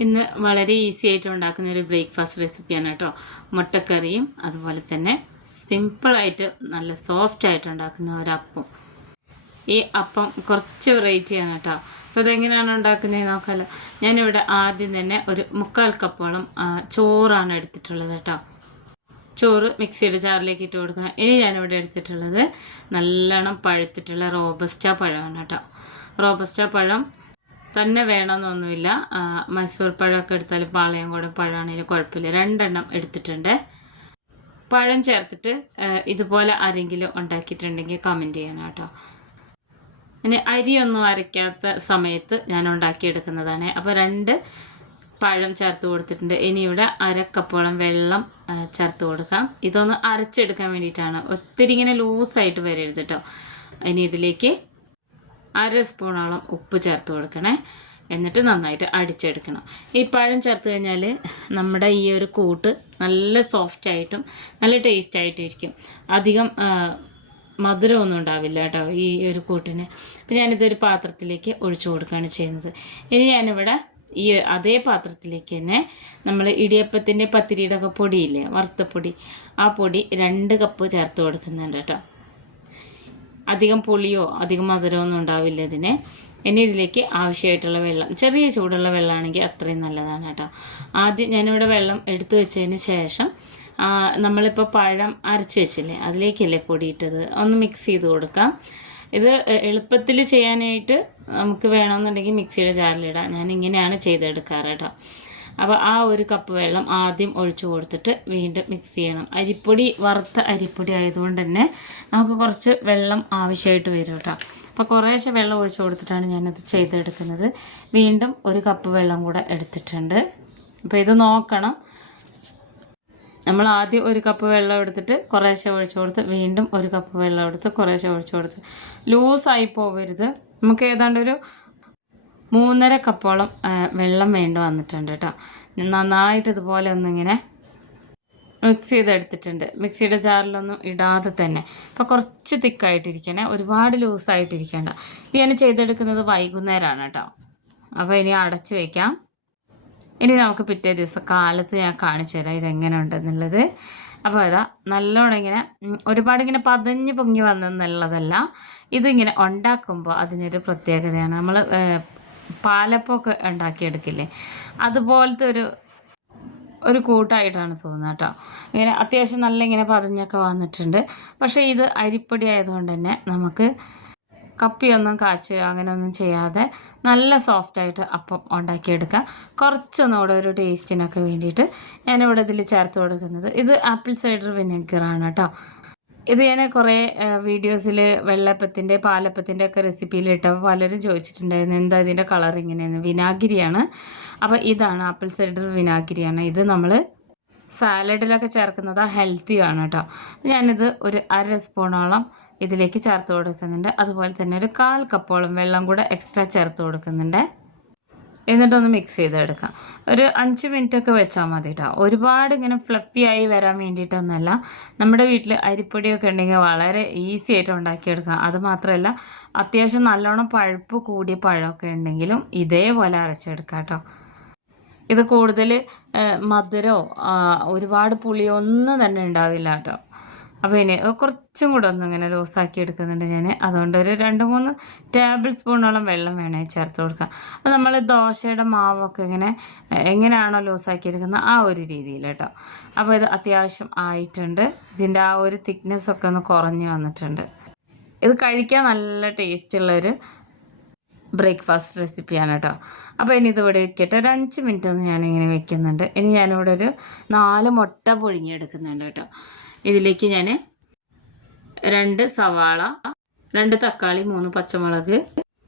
ഇന്ന് വളരെ ഈസി ആയിട്ട് ഉണ്ടാക്കുന്ന ഒരു ബ്രേക്ക്ഫാസ്റ്റ് റെസിപ്പിയാണ് കേട്ടോ. മുട്ടക്കറിയും അതുപോലെ തന്നെ സിമ്പിളായിട്ട് നല്ല സോഫ്റ്റ് ആയിട്ട് ഉണ്ടാക്കുന്ന ഒരപ്പം ഈ അപ്പം കുറച്ച് വെറൈറ്റിയാണ് കേട്ടോ. അപ്പോൾ ഇതെങ്ങനെയാണ് ഉണ്ടാക്കുന്നത് നോക്കാമല്ലോ ഞാനിവിടെ ആദ്യം തന്നെ ഒരു മുക്കാൽ കപ്പോളം ചോറാണ് എടുത്തിട്ടുള്ളത് കേട്ടോ. ചോറ് മിക്സിയുടെ ജാറിലേക്ക് ഇട്ട് കൊടുക്കുക. ഇനി ഞാനിവിടെ എടുത്തിട്ടുള്ളത് നല്ലോണം പഴുത്തിട്ടുള്ള റോബസ്റ്റ പഴമാണ് കേട്ടോ. റോബസ്റ്റ പഴം തന്നെ വേണമെന്നൊന്നുമില്ല. മൈസൂർ പഴമൊക്കെ എടുത്താലും കൂടെ പഴമാണെങ്കിലും കുഴപ്പമില്ല. രണ്ടെണ്ണം എടുത്തിട്ടുണ്ട്. പഴം ചേർത്തിട്ട് ഇതുപോലെ ആരെങ്കിലും ഉണ്ടാക്കിയിട്ടുണ്ടെങ്കിൽ കമന്റ് ചെയ്യണം കേട്ടോ. ഇനി അരിയൊന്നും അരയ്ക്കാത്ത സമയത്ത് ഞാൻ ഉണ്ടാക്കിയെടുക്കുന്നതാണ്. അപ്പോൾ രണ്ട് പഴം ചേർത്ത് കൊടുത്തിട്ടുണ്ട്. ഇനി ഇവിടെ അരക്കപ്പോളം വെള്ളം ചേർത്ത് കൊടുക്കാം. ഇതൊന്ന് അരച്ചെടുക്കാൻ വേണ്ടിയിട്ടാണ്. ഒത്തിരി ഇങ്ങനെ ലൂസായിട്ട് വരരുത് കേട്ടോ. ഇനി ഇതിലേക്ക് അര സ്പൂണോളം ഉപ്പ് ചേർത്ത് കൊടുക്കണേ. എന്നിട്ട് നന്നായിട്ട് അടിച്ചെടുക്കണം. ഈ പഴം ചേർത്ത് കഴിഞ്ഞാൽ നമ്മുടെ ഈ ഒരു കൂട്ട് നല്ല സോഫ്റ്റ് ആയിട്ടും നല്ല ടേസ്റ്റ് ആയിട്ടും ഇരിക്കും അധികം മധുരമൊന്നും ഉണ്ടാവില്ല കേട്ടോ ഈ ഒരു കൂട്ടിന്. അപ്പം ഞാനിതൊരു പാത്രത്തിലേക്ക് ഒഴിച്ചു കൊടുക്കുകയാണ് ചെയ്യുന്നത്. ഇനി ഞാനിവിടെ ഈ അതേ പാത്രത്തിലേക്ക് തന്നെ നമ്മൾ ഇടിയപ്പത്തിന്റെ പത്തിരിയുടെ ഒക്കെ പൊടിയില്ലേ വറുത്തപ്പൊടി ആ പൊടി രണ്ട് കപ്പ് ചേർത്ത് കൊടുക്കുന്നുണ്ട് കേട്ടോ. അധികം പുളിയോ അധികം മധുരമോ ഒന്നും ഉണ്ടാവില്ല ഇതിന്. ഇനി ഇതിലേക്ക് ആവശ്യമായിട്ടുള്ള വെള്ളം ചെറിയ ചൂടുള്ള വെള്ളമാണെങ്കിൽ അത്രയും നല്ലതാണ് കേട്ടോ. ആദ്യം ഞാനിവിടെ വെള്ളം എടുത്തു വെച്ചതിന് ശേഷം നമ്മളിപ്പോൾ പഴം അരച്ച് വെച്ചില്ലേ അതിലേക്കല്ലേ പൊടിയിട്ടത്? ഒന്ന് മിക്സ് ചെയ്ത് കൊടുക്കാം. ഇത് എളുപ്പത്തിൽ ചെയ്യാനായിട്ട് നമുക്ക് വേണമെന്നുണ്ടെങ്കിൽ മിക്സിയുടെ ജാറിലിടാം. ഞാൻ ഇങ്ങനെയാണ് ചെയ്തെടുക്കാറ് കേട്ടോ. അപ്പോൾ ആ ഒരു കപ്പ് വെള്ളം ആദ്യം ഒഴിച്ചു കൊടുത്തിട്ട് വീണ്ടും മിക്സ് ചെയ്യണം. അരിപ്പൊടി വറുത്ത അരിപ്പൊടി ആയതുകൊണ്ട് തന്നെ നമുക്ക് കുറച്ച് വെള്ളം ആവശ്യമായിട്ട് വരും കേട്ടോ. അപ്പോൾ കുറേശ്ശെ വെള്ളം ഒഴിച്ചു കൊടുത്തിട്ടാണ് ഞാനത് ചെയ്തെടുക്കുന്നത്. വീണ്ടും ഒരു കപ്പ് വെള്ളം കൂടെ എടുത്തിട്ടുണ്ട്. അപ്പോൾ ഇത് നോക്കണം. നമ്മൾ ആദ്യം ഒരു കപ്പ് വെള്ളം എടുത്തിട്ട് കുറേശ്ശെ ഒഴിച്ചു കൊടുത്ത് വീണ്ടും ഒരു കപ്പ് വെള്ളം എടുത്ത് കുറേശ്ശെ ഒഴിച്ചു കൊടുത്ത്. ലൂസായി പോവരുത്. നമുക്ക് ഏതാണ്ട് ഒരു മൂന്നര കപ്പോളം വെള്ളം വേണ്ടി വന്നിട്ടുണ്ട് കേട്ടോ നന്നായിട്ട് ഇതുപോലെ ഒന്നിങ്ങനെ മിക്സ് ചെയ്തെടുത്തിട്ടുണ്ട്. മിക്സിയുടെ ജാറിലൊന്നും ഇടാതെ തന്നെ. അപ്പോൾ കുറച്ച് തിക്കായിട്ടിരിക്കണേ. ഒരുപാട് ലൂസായിട്ടിരിക്കേണ്ട ഇത് ഞാൻ ചെയ്തെടുക്കുന്നത് വൈകുന്നേരമാണ് കേട്ടോ അപ്പോൾ ഇനി അടച്ചു വയ്ക്കാം ഇനി നമുക്ക് പിറ്റേ ദിവസം കാലത്ത് ഞാൻ കാണിച്ചു തരാം ഇതെങ്ങനെ ഉണ്ടെന്നുള്ളത് അപ്പോൾ അതാ നല്ലോണം ഇങ്ങനെ ഒരുപാട് ഇങ്ങനെ പതഞ്ഞ് പൊങ്ങി വന്നെന്നുള്ളതല്ല ഇതിങ്ങനെ ഉണ്ടാക്കുമ്പോൾ അതിനൊരു പ്രത്യേകതയാണ്. നമ്മൾ പാലപ്പമൊക്കെ ഉണ്ടാക്കിയെടുക്കില്ലേ? അതുപോലത്തെ ഒരു ഒരു കൂട്ടായിട്ടാണ് തോന്നുന്നത് കേട്ടോ. ഇങ്ങനെ അത്യാവശ്യം നല്ല ഇങ്ങനെ പതഞ്ഞൊക്കെ വന്നിട്ടുണ്ട്. പക്ഷേ ഇത് അരിപ്പൊടി ആയതുകൊണ്ട് തന്നെ നമുക്ക് കപ്പിയൊന്നും കാച്ച് അങ്ങനെയൊന്നും ചെയ്യാതെ നല്ല സോഫ്റ്റായിട്ട് അപ്പം ഉണ്ടാക്കിയെടുക്കാം. കുറച്ചൊന്നുകൂടെ ഒരു ടേസ്റ്റിനൊക്കെ വേണ്ടിയിട്ട് ഞാനിവിടെ ഇതിൽ ചേർത്ത് കൊടുക്കുന്നത്. ഇത് ആപ്പിൾ സൈഡർ വിനെഗറാണ് കേട്ടോ. ഇത് ഞാൻ കുറേ വീഡിയോസിൽ വെള്ളപ്പത്തിന്റെ പാലപ്പത്തിന്റെ ഒക്കെ റെസിപ്പിയിൽ ഇട്ടപ്പോൾ പലരും ചോദിച്ചിട്ടുണ്ടായിരുന്നു എന്താ ഇതിന്റെ കളർ ഇങ്ങനെയെന്ന്? വിനാഗിരിയാണ്. അപ്പോൾ ഇതാണ് ആപ്പിൾ സൈഡർ വിനാഗിരിയാണ്. ഇത് നമ്മൾ സാലഡിലൊക്കെ ചേർക്കുന്നത് ഹെൽത്തിയാണ് കേട്ടോ ഞാനിത് ഒരു അര സ്പൂണോളം ഇതിലേക്ക് ചേർത്ത് കൊടുക്കുന്നുണ്ട്. അതുപോലെ തന്നെ ഒരു കാൽ കപ്പോളം വെള്ളം കൂടെ എക്സ്ട്രാ ചേർത്ത് കൊടുക്കുന്നുണ്ട്. എന്നിട്ടൊന്ന് മിക്സ് ചെയ്തെടുക്കാം. ഒരു അഞ്ച് മിനിറ്റ് ഒക്കെ വെച്ചാൽ മതി കേട്ടോ ഒരുപാട് ഇങ്ങനെ ഫ്ലഫി ആയി വരാൻ വേണ്ടിയിട്ടൊന്നുമല്ല നമ്മുടെ വീട്ടിൽ അരിപ്പൊടിയൊക്കെ ഉണ്ടെങ്കിൽ വളരെ ഈസി ആയിട്ട് ഉണ്ടാക്കിയെടുക്കാം. അത് മാത്രമല്ല അത്യാവശ്യം നല്ലോണം പഴുപ്പ് കൂടിയ പഴമൊക്കെ ഉണ്ടെങ്കിലും ഇതേപോലെ അരച്ചെടുക്കാം കേട്ടോ. ഇത് കൂടുതൽ മധുരമോ ഒരുപാട് പുളിയോ ഒന്നും തന്നെ ഉണ്ടാവില്ല കേട്ടോ. അപ്പോൾ ഇനി കുറച്ചും കൂടെ ഒന്ന് ഇങ്ങനെ ലൂസാക്കി എടുക്കുന്നുണ്ട് ഞാൻ അതുകൊണ്ട് ഒരു രണ്ട് മൂന്ന് ടേബിൾ സ്പൂണോളം വെള്ളം വേണേ ചേർത്ത് കൊടുക്കുക അപ്പോൾ നമ്മൾ ദോശയുടെ മാവൊക്കെ ഇങ്ങനെ എങ്ങനെയാണോ ലൂസാക്കി എടുക്കുന്നത് ആ ഒരു രീതിയിൽ കേട്ടോ അപ്പോൾ ഇത് അത്യാവശ്യം ആയിട്ടുണ്ട്. ഇതിന്റെ ആ ഒരു തിക്നെസ് ഒക്കെ ഒന്ന് കുറഞ്ഞു വന്നിട്ടുണ്ട്. ഇത് കഴിക്കാൻ നല്ല ടേസ്റ്റുള്ളൊരു ബ്രേക്ക്ഫാസ്റ്റ് റെസിപ്പിയാണ് കേട്ടോ അപ്പോൾ ഇനി ഇതിവിടെ വെക്കട്ടെ ഒരു അഞ്ച് മിനിറ്റ് ഒന്ന് ഞാനിങ്ങനെ വെക്കുന്നുണ്ട്. ഇനി ഞാനിവിടെ ഒരു നാല് മുട്ട പൊഴിഞ്ഞെടുക്കുന്നുണ്ട് കേട്ടോ ഇതിലേക്ക് ഞാൻ രണ്ട് സവാള രണ്ട് തക്കാളി മൂന്ന് പച്ചമുളക്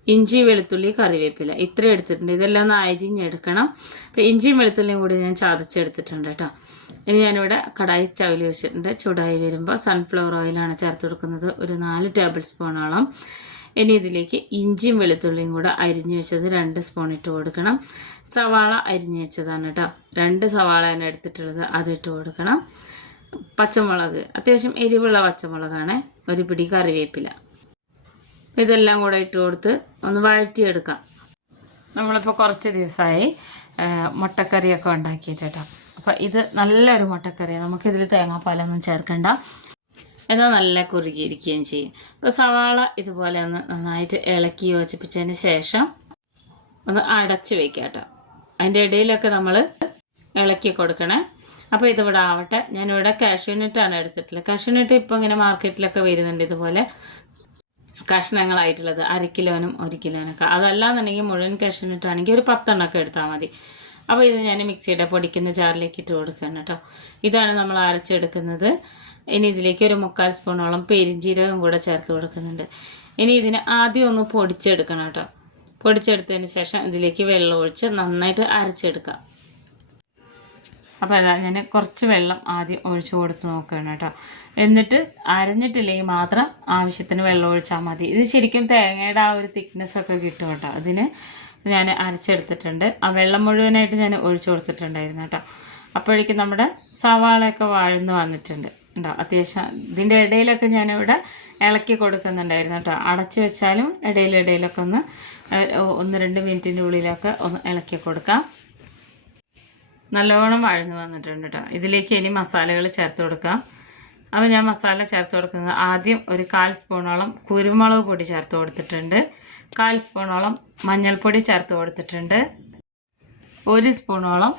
ഇഞ്ചി വെളുത്തുള്ളി കറിവേപ്പില. ഇത്ര എടുത്തിട്ടുണ്ട്. ഇതെല്ലാം ഒന്ന് അരിഞ്ഞെടുക്കണം. അപ്പോൾ ഇഞ്ചിയും വെളുത്തുള്ളിയും കൂടി ഞാൻ ചതച്ചെടുത്തിട്ടുണ്ട് കേട്ടോ. ഇനി ഞാനിവിടെ കടായി സ്റ്റൗവിൽ വെച്ചിട്ടുണ്ട്. ചൂടായി വരുമ്പോൾ സൺഫ്ലവർ ഓയിലാണ് ചേർത്ത് കൊടുക്കുന്നത്. ഒരു നാല് ടേബിൾ സ്പൂണോളം ഇനി ഇതിലേക്ക് ഇഞ്ചിയും വെളുത്തുള്ളിയും കൂടെ അരിഞ്ഞു വെച്ചത് രണ്ട് സ്പൂൺ ഇട്ട് കൊടുക്കണം. സവാള അരിഞ്ഞു വെച്ചതാണ് കേട്ടോ. രണ്ട് സവാള തന്നെ എടുത്തിട്ടുള്ളത്. അത് ഇട്ട് കൊടുക്കണം. പച്ചമുളക്. അത്യാവശ്യം എരിവുള്ള പച്ചമുളകാണ്. ഒരു പിടി കറിവേപ്പില. ഇതെല്ലാം കൂടെ ഇട്ട് കൊടുത്ത് ഒന്ന് വഴറ്റിയെടുക്കാം. നമ്മളിപ്പോൾ കുറച്ച് ദിവസമായി മുട്ടക്കറിയൊക്കെ ഉണ്ടാക്കിയിട്ടോ അപ്പോൾ ഇത് നല്ലൊരു മുട്ടക്കറിയാണ് നമുക്കിതിൽ തേങ്ങാപ്പാലൊന്നും ചേർക്കണ്ട. എന്നാൽ നല്ല കുറുകിയിരിക്കുകയും ചെയ്യും. അപ്പോൾ സവാള ഇതുപോലെ ഒന്ന് നന്നായിട്ട് ഇളക്കി യോജിപ്പിച്ചതിന് ശേഷം ഒന്ന് അടച്ച് വയ്ക്കാം കേട്ടോ അതിന്റെ ഇടയിലൊക്കെ നമ്മൾ ഇളക്കി കൊടുക്കണേ. അപ്പോൾ ഇതിവിടെ ആവട്ടെ. ഞാനിവിടെ കാഷ്യൂനട്ടാണ് എടുത്തിട്ടുള്ളത്. കാഷ്യൂനട്ട് ഇപ്പോൾ ഇങ്ങനെ മാർക്കറ്റിലൊക്കെ വരുന്നുണ്ട് ഇതുപോലെ. കഷ്ണങ്ങളായിട്ടുള്ളത്. അര കിലോനും ഒരു കിലോനൊക്കെ. അതല്ലാന്നുണ്ടെങ്കിൽ മുഴുവൻ കാഷ്യൂനട്ടാണെങ്കിൽ ഒരു പത്തെണ്ണമൊക്കെ എടുത്താൽ മതി. അപ്പോൾ ഇത് ഞാൻ മിക്സിയുടെ പൊടിക്കുന്ന ജാറിലേക്ക് ഇട്ട് കൊടുക്കണം കേട്ടോ. ഇതാണ് നമ്മൾ അരച്ചെടുക്കുന്നത്. ഇനി ഇതിലേക്ക് ഒരു മുക്കാൽ സ്പൂണോളം പെരിഞ്ജീരകം കൂടെ ചേർത്ത് കൊടുക്കുന്നുണ്ട്. ഇനി ഇതിന് ആദ്യം ഒന്ന് പൊടിച്ചെടുക്കണം കേട്ടോ. പൊടിച്ചെടുത്തതിന് ശേഷം ഇതിലേക്ക് വെള്ളം ഒഴിച്ച് നന്നായിട്ട് അരച്ചെടുക്കാം. അപ്പോൾ അതാ ഞാൻ കുറച്ച് വെള്ളം ആദ്യം ഒഴിച്ചു കൊടുത്ത് നോക്കുകയാണ് കേട്ടോ. എന്നിട്ട് അരഞ്ഞിട്ടില്ലെങ്കിൽ മാത്രം ആവശ്യത്തിന് വെള്ളം ഒഴിച്ചാൽ മതി. ഇത് ശരിക്കും തേങ്ങയുടെ ആ ഒരു തിക്നെസ് ഒക്കെ കിട്ടും കേട്ടോ. അതിന് ഞാൻ അരച്ചെടുത്തിട്ടുണ്ട്. ആ വെള്ളം മുഴുവനായിട്ട് ഞാൻ ഒഴിച്ചു കൊടുത്തിട്ടുണ്ടായിരുന്നു കേട്ടോ. അപ്പോഴേക്കും നമ്മുടെ സവാളയൊക്കെ വാഴ്ന്നു വന്നിട്ടുണ്ട് ഉണ്ടോ അത്യാവശ്യം ഇതിന്റെ ഇടയിലൊക്കെ ഞാനിവിടെ ഇളക്കി കൊടുക്കുന്നുണ്ടായിരുന്നു കേട്ടോ. അടച്ചു വെച്ചാലും ഇടയിലിടയിലൊക്കെ ഒന്ന് ഒന്ന് രണ്ട് മിനിറ്റിന്റെ ഉള്ളിലൊക്കെ ഒന്ന് ഇളക്കി കൊടുക്കാം. നല്ലോണം വഴന്ന് വന്നിട്ടുണ്ട് കേട്ടോ ഇതിലേക്ക് ഇനി മസാലകൾ ചേർത്ത് കൊടുക്കാം. അപ്പോൾ ഞാൻ മസാല ചേർത്ത് കൊടുക്കുന്നത് ആദ്യം ഒരു കാൽ സ്പൂണോളം കുരുമുളക് പൊടി ചേർത്ത് കൊടുത്തിട്ടുണ്ട്. കാൽ സ്പൂണോളം മഞ്ഞൾപ്പൊടി ചേർത്ത് കൊടുത്തിട്ടുണ്ട്. ഒരു സ്പൂണോളം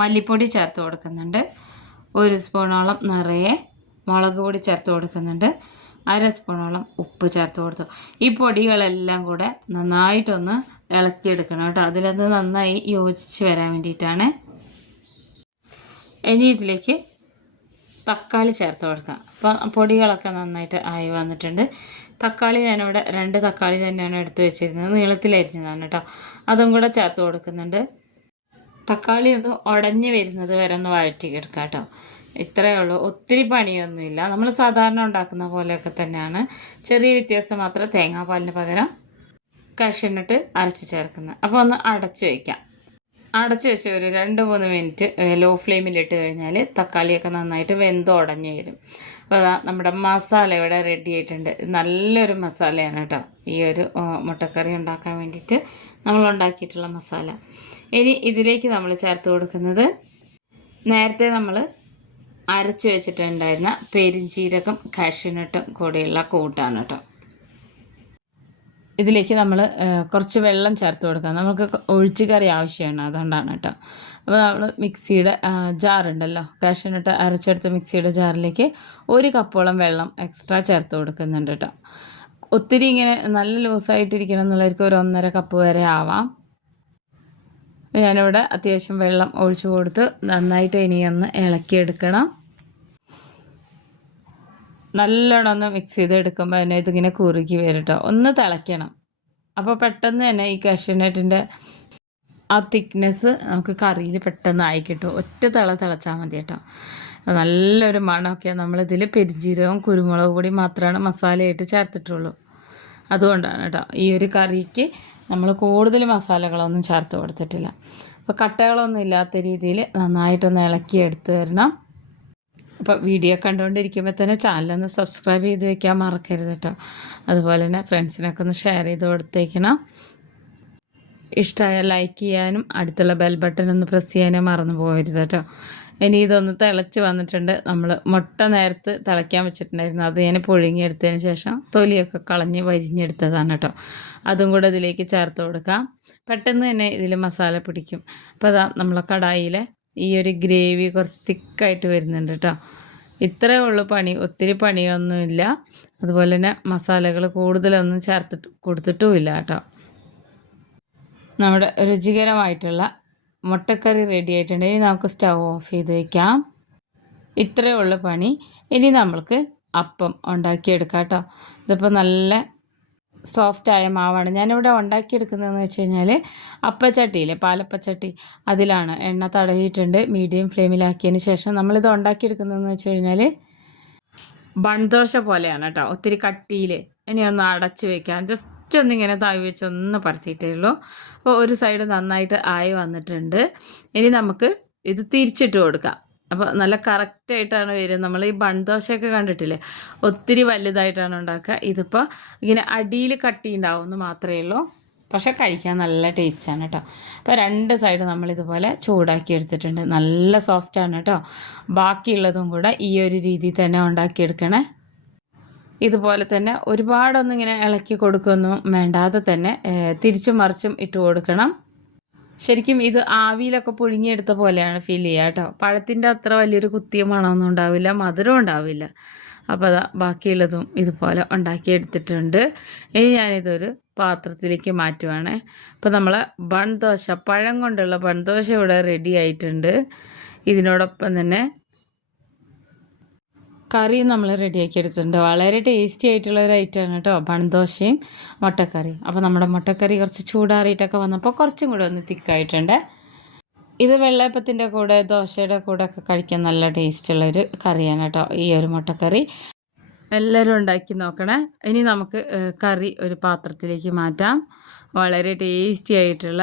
മല്ലിപ്പൊടി ചേർത്ത് കൊടുക്കുന്നുണ്ട്. ഒരു സ്പൂണോളം നിറയെ മുളക് പൊടി ചേർത്ത് കൊടുക്കുന്നുണ്ട്. അര സ്പൂണോളം ഉപ്പ് ചേർത്ത് കൊടുത്തു. ഈ പൊടികളെല്ലാം കൂടെ നന്നായിട്ടൊന്ന് ഇളക്കിയെടുക്കണം കേട്ടോ അതിലത് നന്നായി യോജിച്ച് വരാൻ വേണ്ടിയിട്ടാണ് ഇനി ഇതിലേക്ക് തക്കാളി ചേർത്ത് കൊടുക്കാം. അപ്പം പൊടികളൊക്കെ നന്നായിട്ട് ആയി വന്നിട്ടുണ്ട്. തക്കാളി ഞാനിവിടെ രണ്ട് തക്കാളി തന്നെയാണ് എടുത്ത് വെച്ചിരുന്നത്. നീളത്തിലരിഞ്ഞതാണ് കേട്ടോ. അതും കൂടെ ചേർത്ത് കൊടുക്കുന്നുണ്ട്. തക്കാളി ഒന്ന് ഉടഞ്ഞു വരുന്നത് വരെ ഒന്ന് വഴറ്റിയെടുക്കാം കേട്ടോ. ഇത്രയേ ഉള്ളൂ. ഒത്തിരി പണിയൊന്നുമില്ല. നമ്മൾ സാധാരണ ഉണ്ടാക്കുന്ന പോലെയൊക്കെ തന്നെയാണ്. ചെറിയ വ്യത്യാസം മാത്രം തേങ്ങാപ്പാലിന് പകരം കാഷ്യൂനട്ട് അരച്ച് ചേർക്കുന്നത്. അപ്പോൾ ഒന്ന് അടച്ചു വയ്ക്കാം അടച്ച് വെച്ച് ഒരു രണ്ട് മൂന്ന് മിനിറ്റ് ലോ ഫ്ലെയിമിലിട്ട് കഴിഞ്ഞാൽ തക്കാളിയൊക്കെ നന്നായിട്ട് വെന്ത് ഉടഞ്ഞ് വരും. അപ്പോൾ അതാ നമ്മുടെ മസാല ഇവിടെ റെഡി ആയിട്ടുണ്ട്. നല്ലൊരു മസാലയാണ് കേട്ടോ. ഈ ഒരു മുട്ടക്കറി ഉണ്ടാക്കാൻ വേണ്ടിയിട്ട് നമ്മൾ ഉണ്ടാക്കിയിട്ടുള്ള മസാല. ഇനി ഇതിലേക്ക് നമ്മൾ ചേർത്ത് കൊടുക്കുന്നത് നേരത്തെ നമ്മൾ അരച്ച് വെച്ചിട്ടുണ്ടായിരുന്ന പെരിഞ്ചീരകം കാഷ്യൂനട്ടും കൂടെയുള്ള കൂട്ടാണ് കേട്ടോ. ഇതിലേക്ക് നമ്മൾ കുറച്ച് വെള്ളം ചേർത്ത് കൊടുക്കാം. നമുക്ക് ഒഴിച്ച് കറി ആവശ്യമാണ്. അതുകൊണ്ടാണ് കേട്ടോ. അപ്പോൾ നമ്മൾ മിക്സിയുടെ ജാറുണ്ടല്ലോ. കാഷ്യൂനട്ട് അരച്ചെടുത്ത മിക്സിയുടെ ജാറിലേക്ക് ഒരു കപ്പോളം വെള്ളം എക്സ്ട്രാ ചേർത്ത് കൊടുക്കുന്നുണ്ട് കേട്ടോ. ഒത്തിരി ഇങ്ങനെ നല്ല ലൂസായിട്ടിരിക്കണം എന്നുള്ളവർക്ക് ഒരു ഒന്നര കപ്പ് വരെ ആവാം. ഞാനിവിടെ അത്യാവശ്യം വെള്ളം ഒഴിച്ചു കൊടുത്ത് നന്നായിട്ട് ഇനി ഒന്ന് ഇളക്കിയെടുക്കണം. നല്ലോണം ഒന്ന് മിക്സ് ചെയ്ത് എടുക്കുമ്പോൾ തന്നെ ഇതിങ്ങനെ കുറുകി വരും കേട്ടോ ഒന്ന് തിളയ്ക്കണം. അപ്പോൾ പെട്ടെന്ന് തന്നെ ഈ കാഷ്യൂനട്ടിന്റെ ആ തിക്നെസ് നമുക്ക് കറിയിൽ പെട്ടെന്ന് ആയി കിട്ടും. ഒറ്റ തിള തിളച്ചാൽ മതി കേട്ടോ നല്ലൊരു മണമൊക്കെ നമ്മളിതിൽ പെരിഞ്ജീരകവും കുരുമുളക് പൊടി മാത്രമാണ് മസാലയായിട്ട് ചേർത്തിട്ടുള്ളൂ. അതുകൊണ്ടാണ് കേട്ടോ ഈ ഒരു കറിക്ക് നമ്മൾ കൂടുതൽ മസാലകളൊന്നും ചേർത്ത് കൊടുത്തിട്ടില്ല. അപ്പോൾ കട്ടകളൊന്നും ഇല്ലാത്ത രീതിയിൽ നന്നായിട്ടൊന്ന് ഇളക്കി എടുത്ത് തരണം അപ്പോൾ വീഡിയോ കണ്ടുകൊണ്ടിരിക്കുമ്പോൾ തന്നെ ചാനലൊന്ന് സബ്സ്ക്രൈബ് ചെയ്ത് വെക്കാൻ മറക്കരുത് കേട്ടോ അതുപോലെ തന്നെ ഫ്രണ്ട്സിനൊക്കെ ഒന്ന് ഷെയർ ചെയ്ത് കൊടുത്തേക്കണം. ഇഷ്ടമായ ലൈക്ക് ചെയ്യാനും അടുത്തുള്ള ബെൽ ബട്ടൺ ഒന്ന് പ്രസ് ചെയ്യാനും മറന്നു പോകരുത് കേട്ടോ ഇനി ഇതൊന്ന് തിളച്ച് വന്നിട്ടുണ്ട്. നമ്മൾ മുട്ട നേരത്ത് തിളയ്ക്കാൻ വെച്ചിട്ടുണ്ടായിരുന്നു. അത് ഞാൻ പുഴുങ്ങിയെടുത്തതിന് ശേഷം തൊലിയൊക്കെ കളഞ്ഞ് വരിഞ്ഞെടുത്തതാണ് കേട്ടോ അതും കൂടെ ഇതിലേക്ക് ചേർത്ത് കൊടുക്കാം. പെട്ടെന്ന് തന്നെ ഇതിൽ മസാല പിടിക്കും. അപ്പോൾ അതാ നമ്മളെ കടായിലെ ഈ ഒരു ഗ്രേവി കുറച്ച് തിക്കായിട്ട് വരുന്നുണ്ട് കേട്ടോ ഇത്രയേ ഉള്ളൂ പണി. ഒത്തിരി പണിയൊന്നുമില്ല. അതുപോലെ തന്നെ മസാലകൾ കൂടുതലൊന്നും ചേർത്തിട്ട് കൊടുത്തിട്ടുമില്ല കേട്ടോ നമ്മുടെ രുചികരമായിട്ടുള്ള മുട്ടക്കറി റെഡി ആയിട്ടുണ്ട്. ഇനി നമുക്ക് സ്റ്റവ് ഓഫ് ചെയ്ത് വയ്ക്കാം ഇത്രയേ ഉള്ളൂ പണി. ഇനി നമ്മൾക്ക് അപ്പം ഉണ്ടാക്കിയെടുക്കാം കേട്ടോ ഇതിപ്പോൾ നല്ല സോഫ്റ്റായ മാവാണ്. ഞാനിവിടെ ഉണ്ടാക്കിയെടുക്കുന്നതെന്ന് വെച്ച് കഴിഞ്ഞാൽ അപ്പച്ചട്ടിയില്ലേ പാലപ്പച്ചട്ടി. അതിലാണ് എണ്ണ തടവിയിട്ടുണ്ട് മീഡിയം ഫ്ലെയിമിലാക്കിയതിന് ശേഷം നമ്മളിത് ഉണ്ടാക്കിയെടുക്കുന്നതെന്ന് വെച്ച് കഴിഞ്ഞാൽ ബൺദോശ പോലെയാണ് കേട്ടോ ഒത്തിരി കട്ടിയിൽ ഇനി ഒന്ന് അടച്ച് വെക്കാം. ജസ്റ്റ് ഒന്നിങ്ങനെ താഴി വെച്ച് ഒന്ന് പരത്തിയിട്ടേ ഉള്ളൂ. അപ്പോൾ ഒരു സൈഡ് നന്നായിട്ട് ആയി വന്നിട്ടുണ്ട്. ഇനി നമുക്ക് ഇത് തിരിച്ചിട്ട് കൊടുക്കാം. അപ്പോൾ നല്ല കറക്റ്റ് ആയിട്ടാണ് വരിക. നമ്മൾ ഈ ബൺദോശയൊക്കെ കണ്ടിട്ടില്ലേ? ഒത്തിരി വലുതായിട്ടാണ് ഉണ്ടാക്കുക. ഇതിപ്പോൾ ഇങ്ങനെ അടിയിൽ കട്ടി ഉണ്ടാവും എന്ന് മാത്രമേ ഉള്ളൂ. പക്ഷെ കഴിക്കാൻ നല്ല ടേസ്റ്റാണ് കേട്ടോ. അപ്പോൾ രണ്ട് സൈഡ് നമ്മൾ ഇതുപോലെ ചൂടാക്കി എടുത്തിട്ടുണ്ട്. നല്ല സോഫ്റ്റാണ് കേട്ടോ. ബാക്കിയുള്ളതും കൂടെ ഈ ഒരു രീതിയിൽ തന്നെ ഉണ്ടാക്കിയെടുക്കണേ. ഇതുപോലെ തന്നെ ഒരുപാടൊന്നും ഇങ്ങനെ ഇളക്കി കൊടുക്കൊന്നും വേണ്ടാതെ തന്നെ തിരിച്ചും മറിച്ചും ഇട്ട് കൊടുക്കണം. ശരിക്കും ഇത് ആവിയിലൊക്കെ പുഴുങ്ങിയെടുത്ത പോലെയാണ് ഫീൽ ചെയ്യുക കേട്ടോ. പഴത്തിന്റെ അത്ര വലിയൊരു കുത്തിയ മണമൊന്നും ഉണ്ടാവില്ല മധുരം ഉണ്ടാവില്ല. അപ്പോൾ അതാ ബാക്കിയുള്ളതും ഇതുപോലെ ഉണ്ടാക്കിയെടുത്തിട്ടുണ്ട്. ഇനി ഞാനിതൊരു പാത്രത്തിലേക്ക് മാറ്റുവാണ്. അപ്പോൾ നമ്മൾ ബൺദോശ പഴം കൊണ്ടുള്ള ബൺദോശ ഇവിടെ റെഡി ആയിട്ടുണ്ട്. ഇതിനോടൊപ്പം തന്നെ കറിയും നമ്മൾ റെഡിയാക്കി എടുത്തിട്ടുണ്ട്. വളരെ ടേസ്റ്റി ആയിട്ടുള്ള ഒരു ഐറ്റമാണ് കേട്ടോ ബൺദോശയും മുട്ടക്കറിയും. അപ്പോൾ നമ്മുടെ മുട്ടക്കറി കുറച്ച് ചൂടാറിയിട്ടൊക്കെ വന്നപ്പോൾ കുറച്ചും കൂടെ ഒന്ന് തിക്കായിട്ടുണ്ട്. ഇത് വെള്ളയപ്പത്തിന്റെ കൂടെ ദോശയുടെ കൂടെ ഒക്കെ കഴിക്കാൻ നല്ല ടേസ്റ്റുള്ളൊരു കറിയാണ് കേട്ടോ ഈ ഒരു മുട്ടക്കറി. എല്ലാവരും ഉണ്ടാക്കി നോക്കണേ. ഇനി നമുക്ക് കറി ഒരു പാത്രത്തിലേക്ക് മാറ്റാം. വളരെ ടേസ്റ്റി ആയിട്ടുള്ള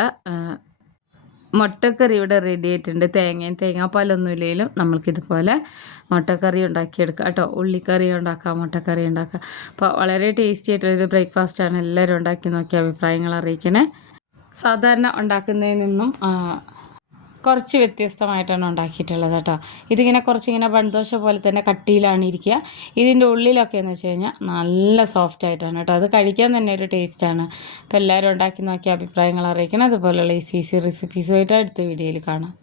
മുട്ടക്കറി ഇവിടെ റെഡി ആയിട്ടുണ്ട്. തേങ്ങയും തേങ്ങാപ്പാലൊന്നും ഇല്ലെങ്കിലും നമ്മൾക്കിതുപോലെ മുട്ടക്കറി ഉണ്ടാക്കിയെടുക്കാം കേട്ടോ. ഉള്ളിക്കറി ഉണ്ടാക്കാം മുട്ടക്കറി ഉണ്ടാക്കാം. അപ്പോൾ വളരെ ടേസ്റ്റി ആയിട്ടുള്ളൊരു ബ്രേക്ക്ഫാസ്റ്റാണ് എല്ലാവരും ഉണ്ടാക്കി നോക്കിയ അഭിപ്രായങ്ങൾ അറിയിക്കണേ. സാധാരണ ഉണ്ടാക്കുന്നതിൽ നിന്നും കുറച്ച് വ്യത്യസ്തമായിട്ടാണ് ഉണ്ടാക്കിയിട്ടുള്ളത് കേട്ടോ. ഇതിങ്ങനെ കുറച്ചിങ്ങനെ ബൺദോശ പോലെ തന്നെ കട്ടിയിലാണ് ഇരിക്കുക. ഇതിന്റെ ഉള്ളിലൊക്കെ എന്ന് വെച്ച് കഴിഞ്ഞാൽ നല്ല സോഫ്റ്റ് ആയിട്ടാണ് കേട്ടോ. അത് കഴിക്കാൻ തന്നെ ഒരു ടേസ്റ്റാണ് അപ്പോൾ എല്ലാവരും ഉണ്ടാക്കി നോക്കി അഭിപ്രായങ്ങൾ അറിയിക്കണം. അതുപോലെയുള്ള ഈ സി സി റെസിപ്പീസുമായിട്ട് അടുത്ത വീഡിയോയിൽ കാണാം.